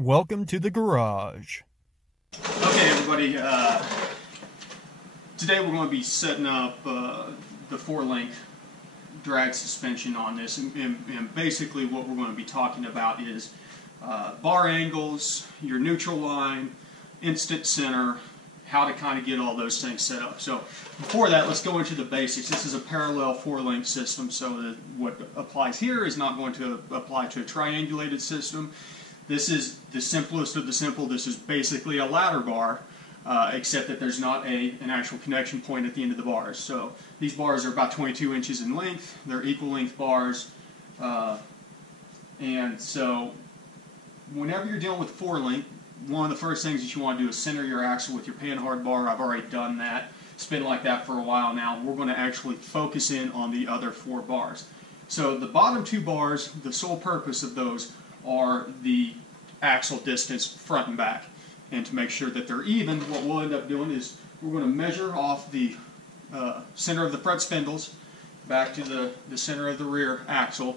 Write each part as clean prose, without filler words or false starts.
Welcome to the garage. Okay, everybody, today we're going to be setting up the 4-link drag suspension on this, and basically what we're going to be talking about is bar angles, your neutral line, instant center, how to kind of get all those things set up. So before that, let's go into the basics. This is a parallel 4-link system, so that what applies here is not going to apply to a triangulated system. This is the simplest of the simple. This is basically a ladder bar, except that there's not an actual connection point at the end of the bars. So these bars are about 22 inches in length. They're equal length bars. And so whenever you're dealing with 4-link, one of the first things that you want to do is center your axle with your pan-hard bar. I've already done that. It's been like that for a while now. We're going to actually focus in on the other 4 bars. So the bottom 2 bars, the sole purpose of those are the axle distance front and back. And to make sure that they're even, what we'll end up doing is we're going to measure off the center of the front spindles back to the center of the rear axle,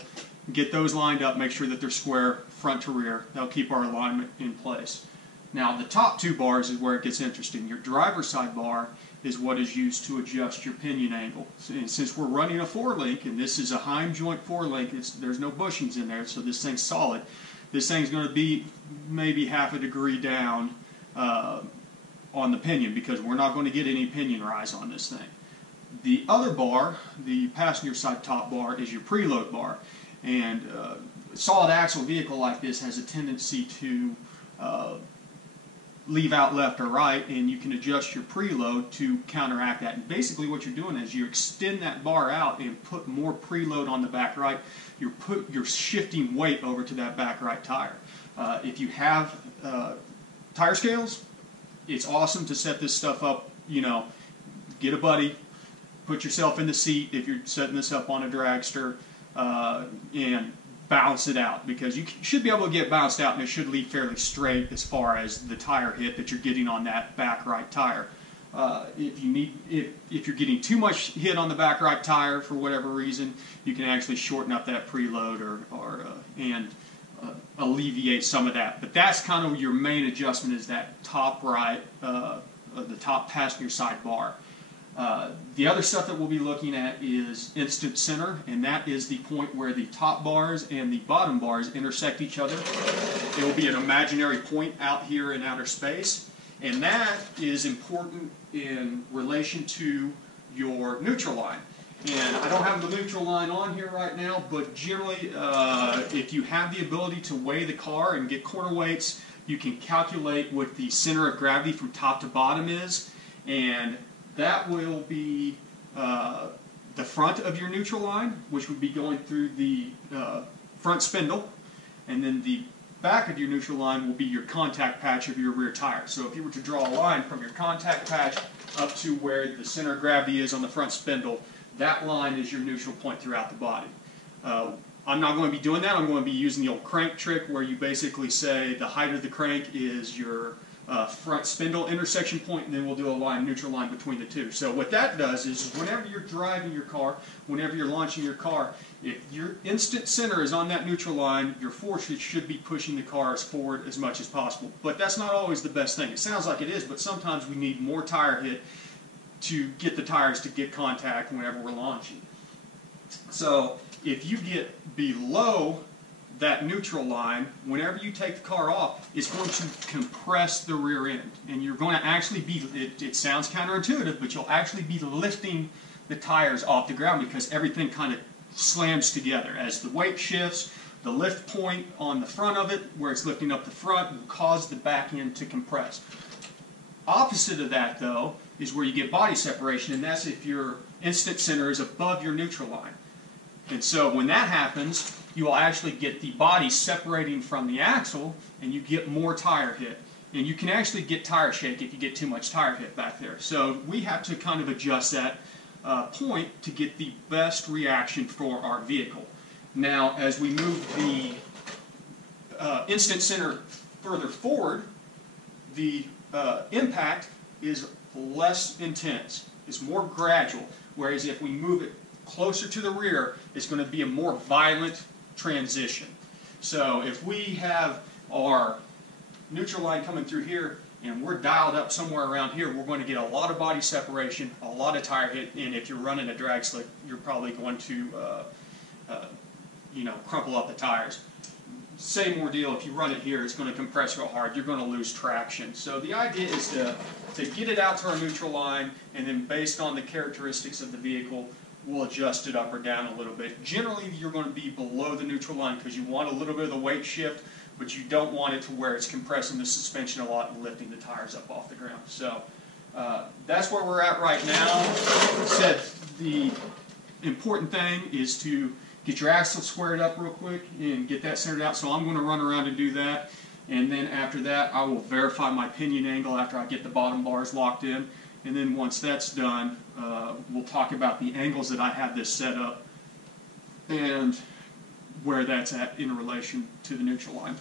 get those lined up, make sure that they're square front to rear. That'll keep our alignment in place. Now the top 2 bars is where it gets interesting. Your driver's side bar is what is used to adjust your pinion angle. And since we're running a 4-link, and this is a Heim joint 4-link, there's no bushings in there, so this thing's solid. This thing's going to be maybe half a degree down on the pinion, because we're not going to get any pinion rise on this thing. The other bar, the passenger side top bar, is your preload bar. And a solid axle vehicle like this has a tendency to leave out left or right, and you can adjust your preload to counteract that. And basically what you're doing is you extend that bar out and put more preload on the back right. You're shifting weight over to that back right tire. If you have tire scales, it's awesome to set this stuff up. You know, get a buddy, put yourself in the seat if you're setting this up on a dragster, and balance it out, because you should be able to get bounced out, and it should lead fairly straight as far as the tire hit that you're getting on that back right tire. If you're getting too much hit on the back right tire for whatever reason, you can actually shorten up that preload and alleviate some of that. But that's kind of your main adjustment, is that top right, the top passenger side bar. The other stuff that we'll be looking at is instant center, and that is the point where the top bars and the bottom bars intersect each other. It will be an imaginary point out here in outer space, and that is important in relation to your neutral line. And I don't have the neutral line on here right now, but generally if you have the ability to weigh the car and get corner weights, you can calculate what the center of gravity from top to bottom is, and that will be the front of your neutral line, which would be going through the front spindle, and then the back of your neutral line will be your contact patch of your rear tire. So if you were to draw a line from your contact patch up to where the center of gravity is on the front spindle, that line is your neutral point throughout the body. I'm not going to be doing that. I'm going to be using the old crank trick, where you basically say the height of the crank is your front spindle intersection point, and then we'll do a neutral line between the two. So what that does is, whenever you're driving your car, whenever you're launching your car, if your instant center is on that neutral line, your force should be pushing the cars forward as much as possible. But that's not always the best thing. It sounds like it is, but sometimes we need more tire hit to get the tires to get contact whenever we're launching. So if you get below that neutral line, whenever you take the car off, it's going to compress the rear end. And you're going to actually be, it sounds counterintuitive, but you'll actually be lifting the tires off the ground, because everything kind of slams together. As the weight shifts, the lift point on the front of it, where it's lifting up the front, will cause the back end to compress. Opposite of that, though, is where you get body separation, and that's if your instant center is above your neutral line. And so when that happens, you will actually get the body separating from the axle, and you get more tire hit. And you can actually get tire shake if you get too much tire hit back there. So we have to kind of adjust that point to get the best reaction for our vehicle. Now, as we move the instant center further forward, the impact is less intense. It's more gradual. Whereas if we move it closer to the rear, it's going to be a more violent transition. So if we have our neutral line coming through here, and we're dialed up somewhere around here, we're going to get a lot of body separation, a lot of tire hit, and if you're running a drag slick, you're probably going to crumple up the tires. Same ordeal, if you run it here, it's going to compress real hard, you're going to lose traction. So the idea is to get it out to our neutral line, and then based on the characteristics of the vehicle, we'll adjust it up or down a little bit. Generally, you're going to be below the neutral line because you want a little bit of the weight shift, but you don't want it to where it's compressing the suspension a lot and lifting the tires up off the ground. So that's where we're at right now. Said the important thing is to get your axle squared up real quick and get that centered out. So I'm going to run around and do that. And then after that, I will verify my pinion angle after I get the bottom bars locked in. And then once that's done, we'll talk about the angles that I have this set up and where that's at in relation to the neutral line.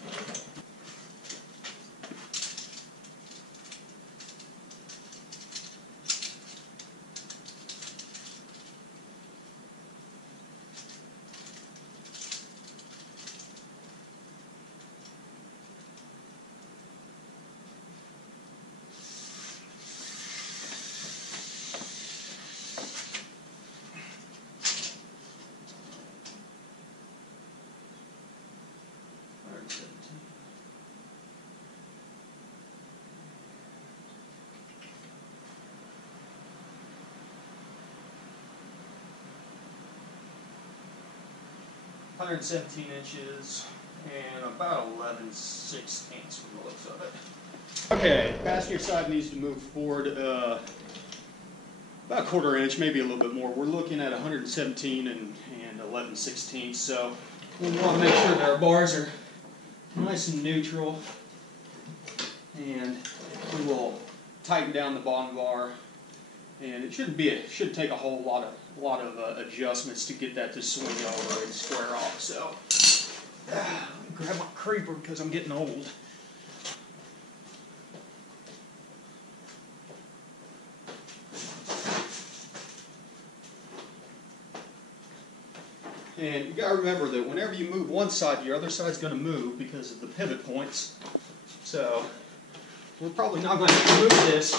$117 inches and about 11/16 from the looks of it. Okay, passenger side needs to move forward about a quarter inch, maybe a little bit more. We're looking at 117 and 11/16, so we want to make sure that our bars are nice and neutral, and we will tighten down the bottom bar. And it should take a whole lot of adjustments to get that to swing over and square off. So, let me grab my creeper because I'm getting old. And you got to remember that whenever you move one side, your other side's going to move because of the pivot points. So, we're probably not going to move this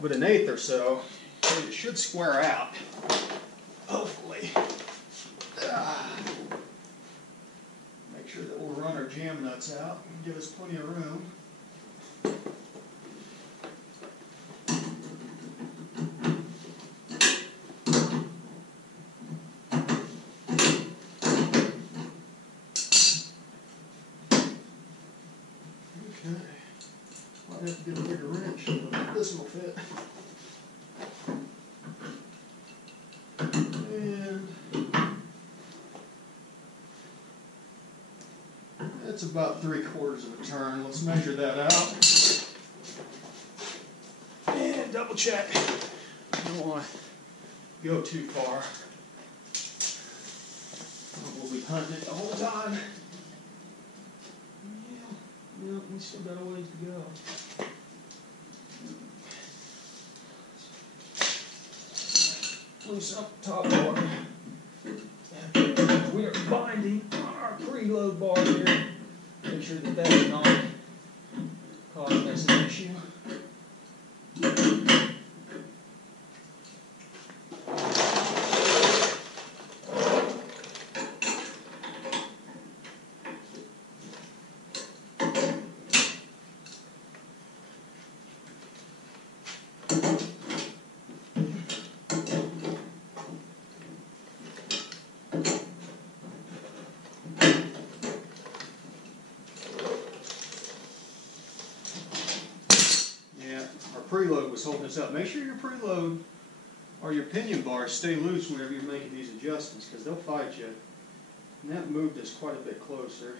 but an eighth or so, and it should square out, hopefully. Make sure that we'll run our jam nuts out and give us plenty of room. Okay. Might have to get a bigger wrench. This will fit. And that's about 3/4 of a turn. Let's measure that out. And double check. I don't want to go too far. We'll be hunting it the whole time. Yeah, we still got a ways to go. Loose up the top bar. We are binding on our preload bar here. Make sure that that is not causing us an issue. Preload was holding us up. Make sure your preload or your pinion bars stay loose whenever you're making these adjustments, because they'll fight you. And that moved us quite a bit closer.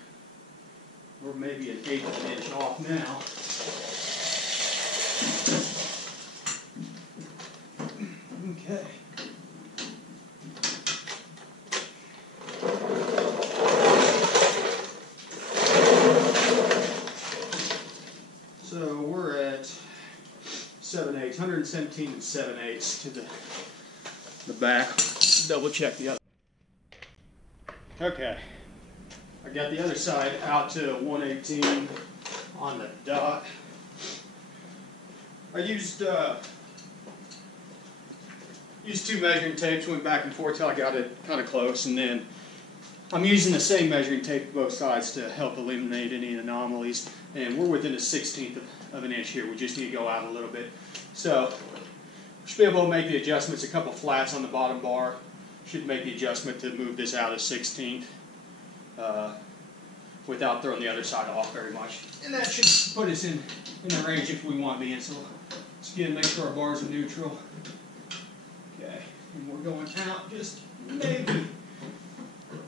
We're maybe an 1/8 of an inch off now. Okay. So we're at 7/8, 117 and 7/8 to the back. Double check the other. Okay, I got the other side out to 118 on the dot. I used two measuring tapes, went back and forth till I got it kind of close, and then I'm using the same measuring tape both sides to help eliminate any anomalies. And we're within a 1/16 of an inch here. We just need to go out a little bit. So we should be able to make the adjustments. A couple flats on the bottom bar should make the adjustment to move this out a 1/16 without throwing the other side off very much. And that should put us in the range if we want to be in. So let's again make sure our bars are neutral. Okay, and we're going out just maybe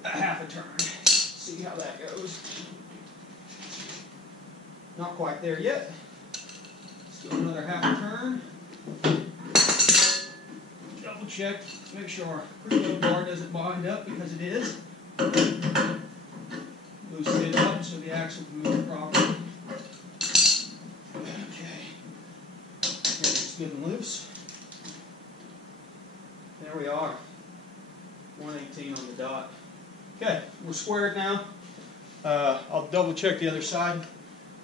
a half a turn. See how that goes. Not quite there yet. Still another half a turn. Double check, make sure our preload bar doesn't bind up, because it is. Loosen it up so the axle can move properly. Okay. It's good and loose. There we are. 118 on the dot. Okay, we're squared now. I'll double check the other side.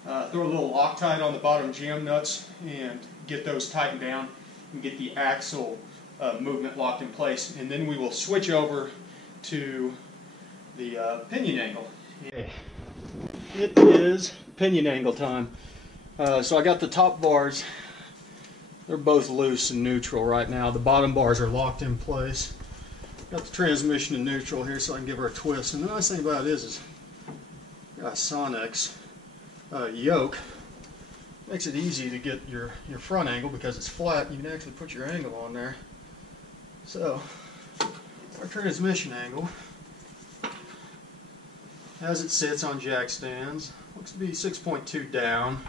Throw a little Loctite on the bottom jam nuts and get those tightened down and get the axle movement locked in place. And then we will switch over to the pinion angle. Okay. It is pinion angle time. So I got the top bars. They're both loose and neutral right now. The bottom bars are locked in place. Got the transmission in neutral here so I can give her a twist. And the nice thing about it is got a Sonex yoke. Makes it easy to get your front angle because it's flat. You can actually put your angle on there. So our transmission angle, as it sits on jack stands, looks to be 6.2 down.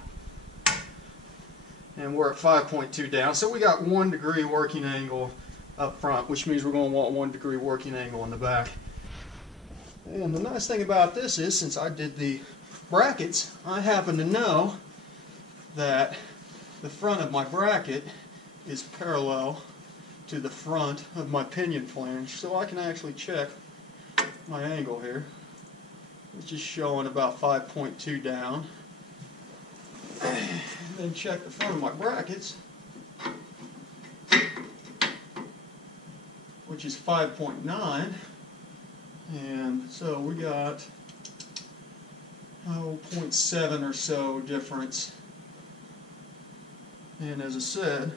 And we're at 5.2 down. So we got 1 degree working angle up front, which means we're going to want 1 degree working angle in the back. And the nice thing about this is, since I did the brackets, I happen to know that the front of my bracket is parallel to the front of my pinion flange, so I can actually check my angle here, which is showing about 5.2 down. And then check the front of my brackets, which is 5.9, and so we got 0.7 or so difference. And as I said,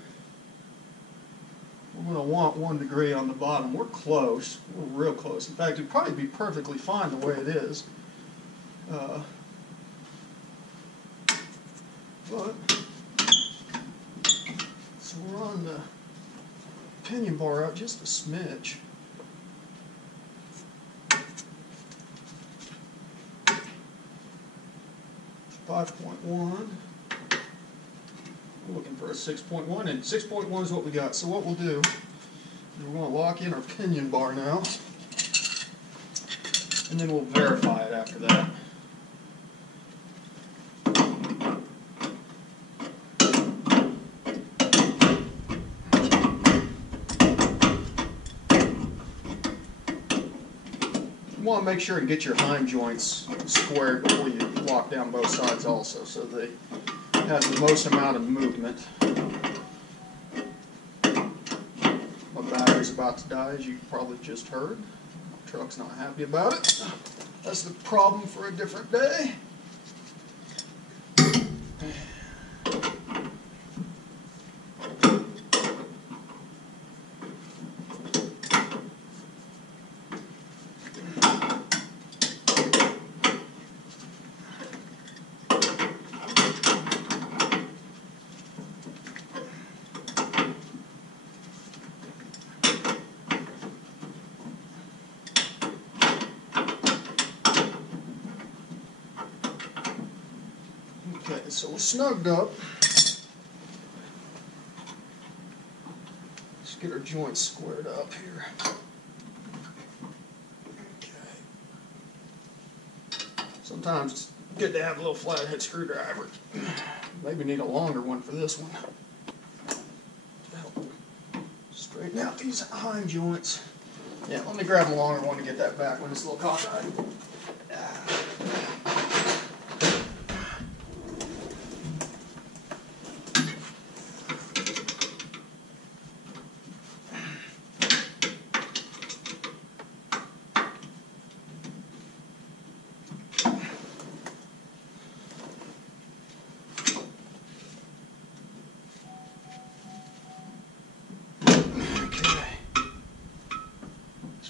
we're going to want 1 degree on the bottom. We're close. We're real close. In fact, it'd probably be perfectly fine the way it is. So we're on the pinion bar out just a smidge. .1. We're looking for a 6.1, and 6.1 is what we got. So what we'll do is we're going to lock in our pinion bar now, and then we'll verify it after that. You want to make sure and get your hind joints squared before you lock down both sides also, so they have the most amount of movement. My battery's about to die, as you probably just heard. My truck's not happy about it. That's the problem for a different day. Okay, so we're snugged up. Let's get our joints squared up here. Okay. Sometimes it's good to have a little flathead screwdriver. Maybe need a longer one for this one to help straighten out these hind joints. Yeah, let me grab a longer one to get that back when it's a little cockeyed.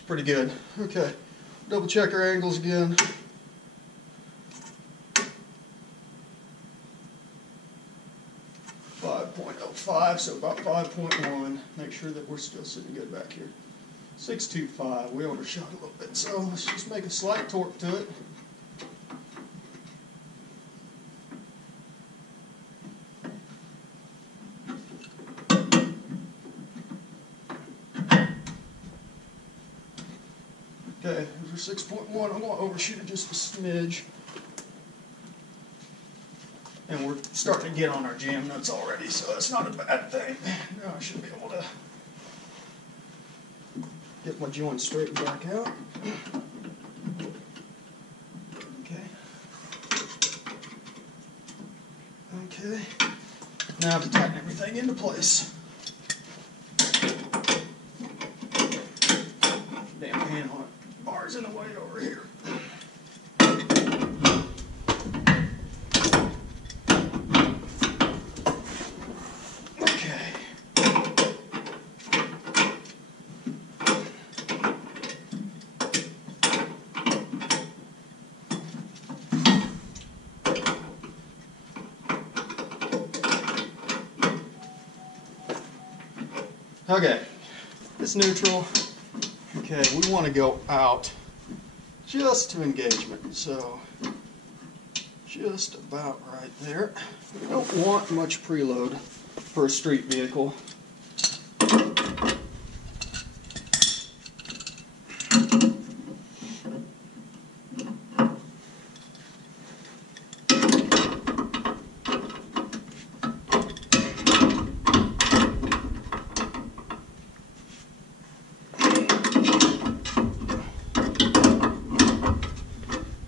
pretty good. Okay, double check our angles again. .05, so about 5.1. Make sure that we're still sitting good back here. 625, we overshot a little bit, so let's just make a slight torque to it. Okay, those are 6.1. I'm going to overshoot it just a smidge. And we're starting to get on our jam nuts already, so that's not a bad thing. Now I should be able to get my joint straightened back out. Okay. Okay. Now I have to tighten everything into place. Damn hand on it. Bar's in the way over here. Okay, it's neutral. Okay, we want to go out just to engagement, so just about right there. We don't want much preload for a street vehicle.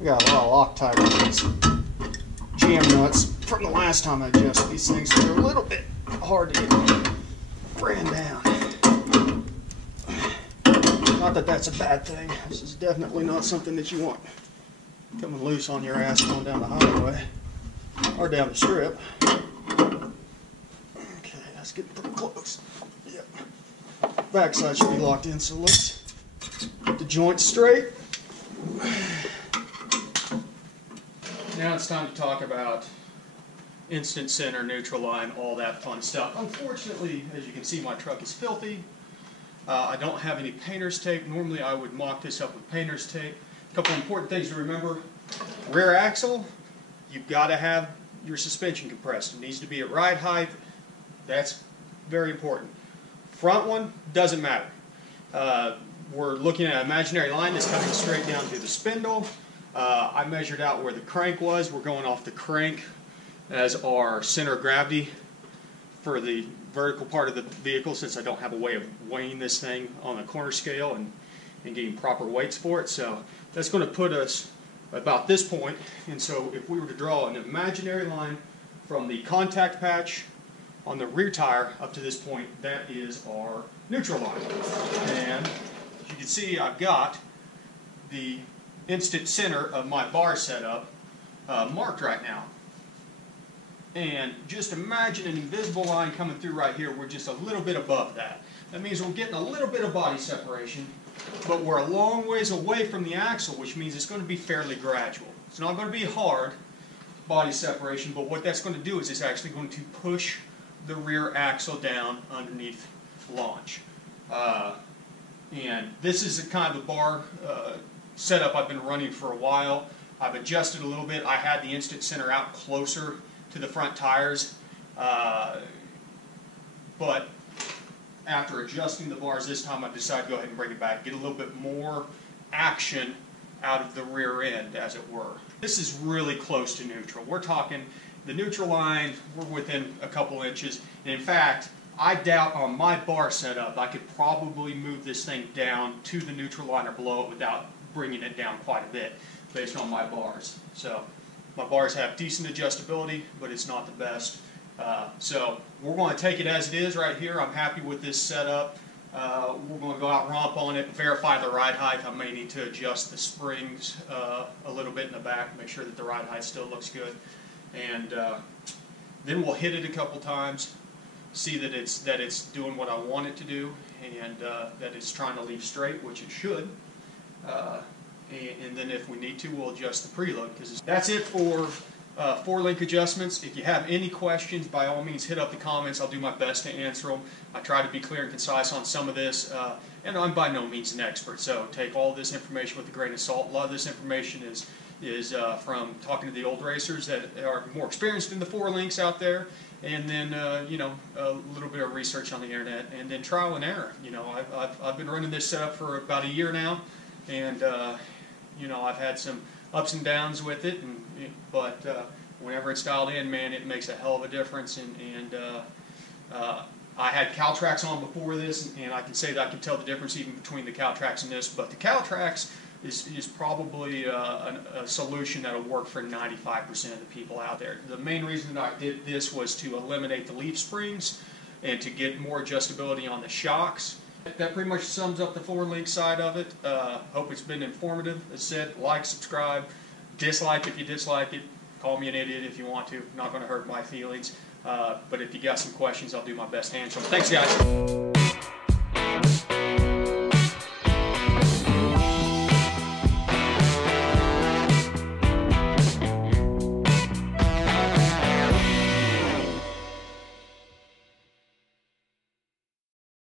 Got a lot of Loctite on these jam nuts from the last time I adjusted these things, so they're a little bit hard to get ran down. Not that that's a bad thing. This is definitely not something that you want coming loose on your ass going down the highway or down the strip. Okay, that's getting pretty close. Yep. Backside should be locked in, so let's get the joint straight. Now it's time to talk about instant center, neutral line, all that fun stuff. Unfortunately, as you can see, my truck is filthy. I don't have any painter's tape. Normally I would mock this up with painter's tape. A couple important things to remember. Rear axle, you've got to have your suspension compressed. It needs to be at ride height. That's very important. Front one, doesn't matter. We're looking at an imaginary line that's coming straight down through the spindle. I measured out where the crank was. We're going off the crank as our center of gravity for the vertical part of the vehicle, since I don't have a way of weighing this thing on a corner scale and getting proper weights for it. So that's going to put us about this point. And so if we were to draw an imaginary line from the contact patch on the rear tire up to this point, that is our neutral line. And as you can see, I've got the instant center of my bar setup marked right now. And just imagine an invisible line coming through right here. We're just a little bit above that. That means we're getting a little bit of body separation, but we're a long ways away from the axle, which means it's going to be fairly gradual. It's not going to be hard body separation, but what that's going to do is it's actually going to push the rear axle down underneath launch. And this is a kind of a bar setup I've been running for a while. I've adjusted a little bit. I had the instant center out closer to the front tires, but after adjusting the bars this time, I decided to go ahead and bring it back, get a little bit more action out of the rear end, as it were. This is really close to neutral. We're talking the neutral line, we're within a couple inches, and in fact, I doubt on my bar setup I could probably move this thing down to the neutral line or below it without bringing it down quite a bit based on my bars. So my bars have decent adjustability, but it's not the best. So we're going to take it as it is right here. I'm happy with this setup. We're going to go out, romp on it, verify the ride height. I may need to adjust the springs a little bit in the back, make sure that the ride height still looks good. And then we'll hit it a couple times, see that it's doing what I want it to do, and that it's trying to leave straight, which it should. And then if we need to, we'll adjust the preload. Because that's it for 4-link adjustments. If you have any questions, by all means hit up the comments. I'll do my best to answer them. I try to be clear and concise on some of this, and I'm by no means an expert, so take all this information with a grain of salt. A lot of this information is from talking to the old racers that are more experienced in the 4-links out there, and then you know, a little bit of research on the internet, and then trial and error. You know, I've been running this setup for about a year now, and you know, I've had some ups and downs with it, but whenever it's dialed in, man, it makes a hell of a difference. And I had Caltrax on before this, and I can say that I can tell the difference even between the Caltrax and this. But the Caltrax is probably a solution that will work for 95% of the people out there. The main reason that I did this was to eliminate the leaf springs and to get more adjustability on the shocks. That pretty much sums up the 4-link side of it. Hope it's been informative. As said, like, subscribe, dislike if you dislike it. Call me an idiot if you want to. Not going to hurt my feelings. But if you got some questions, I'll do my best to answer them. Thanks, guys.